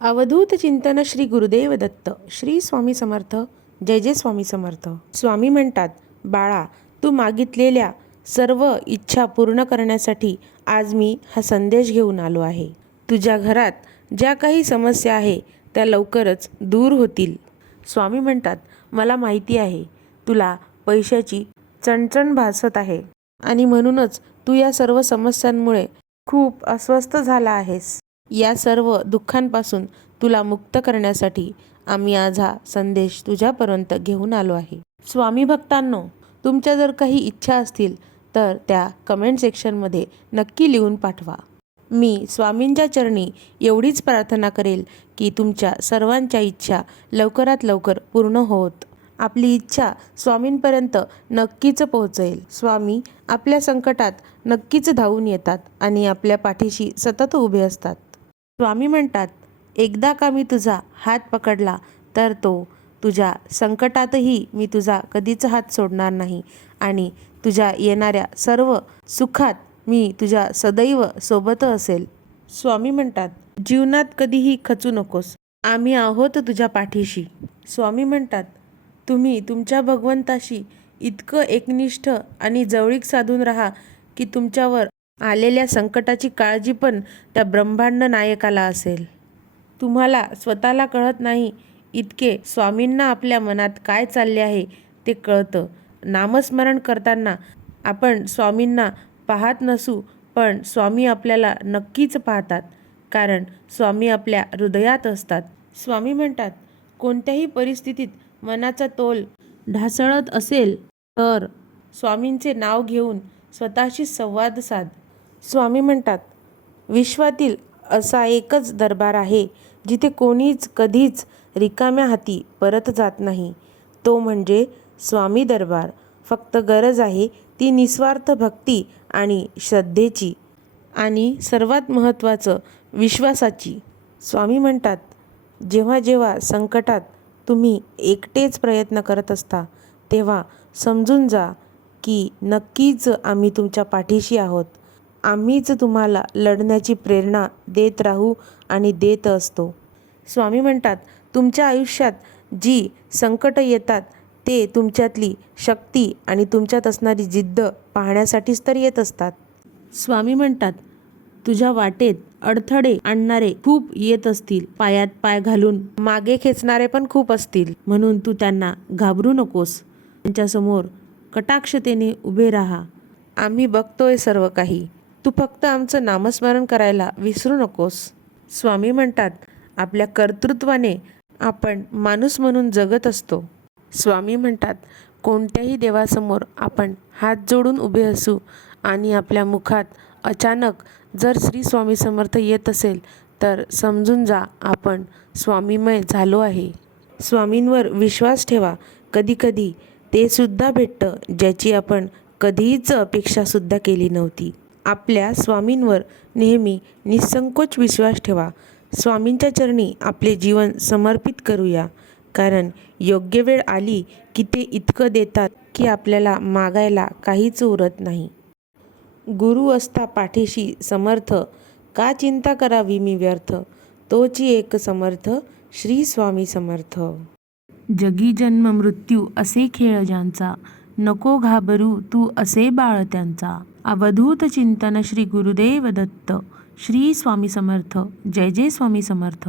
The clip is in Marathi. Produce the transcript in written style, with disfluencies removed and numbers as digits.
अवधूत चिंतन श्री गुरुदेव दत्त. श्री स्वामी समर्थ. जय जय स्वामी समर्थ. स्वामी म्हणतात, बाळा, तू मागितलेल्या सर्व इच्छा पूर्ण करण्यासाठी आज मी हा संदेश घेऊन आलो आहे. तुझ्या घरात ज्या काही समस्या आहे त्या लवकरच दूर होतील. स्वामी म्हणतात, मला माहिती आहे तुला पैशाची चणचण भासत आहे आणि म्हणूनच तू या सर्व समस्यांमुळे खूप अस्वस्थ झाला आहेस. या सर्व दुःखांपासून तुला मुक्त करण्यासाठी आम्ही आज हा संदेश तुझ्यापर्यंत घेऊन आलो आहे. स्वामी भक्तांनो, तुमच्या जर काही इच्छा असतील तर त्या कमेंट सेक्शनमध्ये नक्की लिहून पाठवा. मी स्वामींच्या चरणी एवढीच प्रार्थना करेल की तुमच्या सर्वांच्या इच्छा लवकरात लवकर पूर्ण होत आपली इच्छा स्वामींपर्यंत नक्कीच पोहोचेल. स्वामी आपल्या संकटात नक्कीच धावून येतात आणि आपल्या पाठीशी सतत उभे असतात. स्वामी म्हणतात, एकदा का मी तुझा हात पकडला तर तो तुझ्या संकटातही मी तुझा कधीच हात सोडणार नाही आणि तुझ्या येणाऱ्या सर्व सुखात मी तुझ्या सदैव सोबत असेल. स्वामी म्हणतात, जीवनात कधीही खचू नकोस, आम्ही आहोत तुझ्या पाठीशी. स्वामी म्हणतात, तुम्ही तुमच्या भगवंताशी इतकं एकनिष्ठ आणि जवळीक साधून राहा की तुमच्यावर आलेल्या संकटाची काळजी पण त्या ब्रह्मांड नायकाला असेल. तुम्हाला स्वतःला कळत नाही इतके स्वामींना आपल्या मनात काय चालले आहे ते कळतं. नामस्मरण करताना आपण स्वामींना पाहत नसू पण स्वामी आपल्याला नक्कीच पाहतात, कारण स्वामी आपल्या हृदयात असतात. स्वामी म्हणतात, कोणत्याही परिस्थितीत मनाचा तोल ढासळत असेल तर स्वामींचे नाव घेऊन स्वतःशी संवाद साध. स्वामी म्हणतात, विश्वातील असा एकच दरबार आहे जिथे कोणीच कधीच रिकाम्या हाती परत जात नाही, तो म्हणजे स्वामी दरबार. फक्त गरज आहे ती निस्वार्थ भक्ती आणि श्रद्धेची आणि सर्वात महत्त्वाचं विश्वासाची. स्वामी म्हणतात, जेव्हा जेव्हा संकटात तुम्ही एकटेच प्रयत्न करत असता तेव्हा समजून जा की नक्कीच आम्ही तुमच्या पाठीशी आहोत. आम्हीच तुम्हाला लढण्याची प्रेरणा देत राहू आणि देत असतो. स्वामी म्हणतात, तुमच्या आयुष्यात जी संकट येतात ते तुमच्यातली शक्ती आणि तुमच्यात असणारी जिद्द पाहण्यासाठीच तर येत असतात. स्वामी म्हणतात, तुझ्या वाटेत अडथळे आणणारे खूप येत असतील, पायात पाय घालून मागे खेचणारे पण खूप असतील, म्हणून तू त्यांना घाबरू नकोस. त्यांच्यासमोर कटाक्षतेने उभे राहा. आम्ही बघतोय सर्व काही. तू फक्त आमचं नामस्मरण करायला विसरू नकोस. स्वामी म्हणतात, आपल्या कर्तृत्वाने आपण माणूस म्हणून जगत असतो. स्वामी म्हणतात, कोणत्याही देवासमोर आपण हात जोडून उभे असू आणि आपल्या मुखात अचानक जर श्री स्वामी समर्थ येत असेल तर समजून जा आपण स्वामीमय झालो आहे. स्वामींवर विश्वास ठेवा. कधीकधी ते सुद्धा भेटतं ज्याची आपण कधीच अपेक्षासुद्धा केली नव्हती. आपल्या स्वामींवर नेहमी निसंकोच विश्वास ठेवा. स्वामींच्या चरणी आपले जीवन समर्पित करूया, कारण योग्य वेळ आली की ते इतकं देतात की आपल्याला मागायला काहीच उरत नाही. गुरु असता पाठीशी समर्थ, का चिंता करावी मी व्यर्थ, तोची एक समर्थ श्री स्वामी समर्थ. जगी जन्म मृत्यू असे खेळ ज्यांचा, नको घाबरू तू असे बाळ त्यांचा. अवधूत चिंतन श्री गुरुदेव दत्त. श्री स्वामी समर्थ. जय जय स्वामी समर्थ.